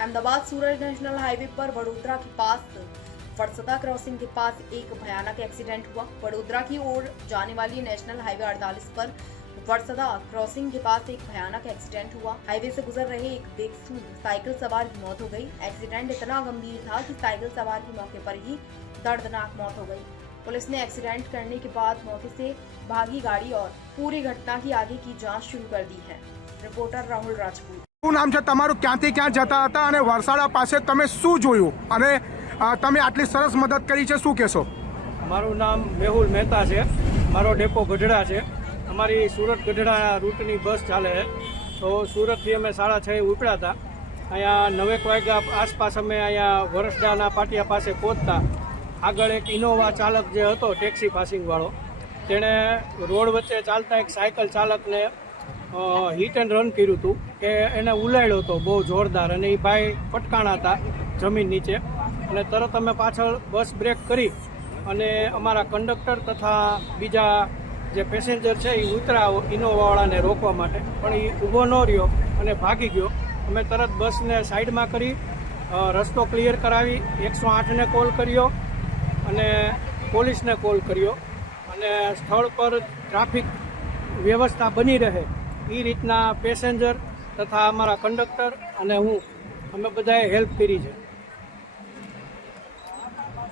Ahmedabad Surat national highway पर वडोदरा के पास फरसदा crossing के पास एक भयानक एक्सीडेंट हुआ। वडोदरा की ओर जाने वाली नेशनल हाईवे 48 पर फरसदा क्रॉसिंग के पास एक भयानक एक्सीडेंट हुआ। हाईवे से गुजर रहे एक बेकसूर साइकिल सवार की मौत हो गई। एक्सीडेंट इतना गंभीर था कि साइकिल सवार की मौके पर ही दर्दनाक मौत हो गई। पुलिस ने एक्सीडेंट करने के बाद मौके से भागी गाड़ी और पूरी घटना की आगे की जांच शुरू कर दी है। रिपोर्टर राहुल राजपूत। શું નામ છે તમારું? ક્યાંથી ક્યાં જતા હતા અને વરસાડા પાસે તમે શું જોયું અને તમે આટલી સરસ મદદ કરી છે, શું કહેશો? મારું નામ મેહુલ મહેતા છે, મારો ડેપો ગઢડા છે। અમારી સુરત ગઢડા રૂટની બસ ચાલે છે, તો સુરતથી અમે 6:30 ઉપડ્યા હતા। અહીંયા 9 વાગ્યા આસપાસ અમે અહીંયા વરસડાના પાટિયા પાસે પહોંચતા આગળ એક ઇનોવા ચાલક જે હતો ટેક્સી પાસિંગવાળો, તેણે રોડ વચ્ચે ચાલતા એક સાયકલ ચાલકને હિટ એન્ડ રન કર્યું હતું કે એને ઉલાડ્યો હતો બહુ જોરદાર, અને એ ભાઈ પટકાણા હતા જમીન નીચે। અને તરત અમે પાછળ બસ બ્રેક કરી અને અમારા કંડક્ટર તથા બીજા જે પેસેન્જર છે એ ઉતરા ઇનોવાવાળાને રોકવા માટે, પણ એ ઊભો ન રહ્યો અને ભાગી ગયો। અમે તરત બસને સાઈડમાં કરી રસ્તો ક્લિયર કરાવી 108ને કોલ કર્યો અને પોલીસને કોલ કર્યો, અને સ્થળ પર ટ્રાફિક વ્યવસ્થા બની રહે એ રીતના પેસેન્જર તથા અમારા કંડક્ટર અને હું અમે બધાએ હેલ્પ કરી છે।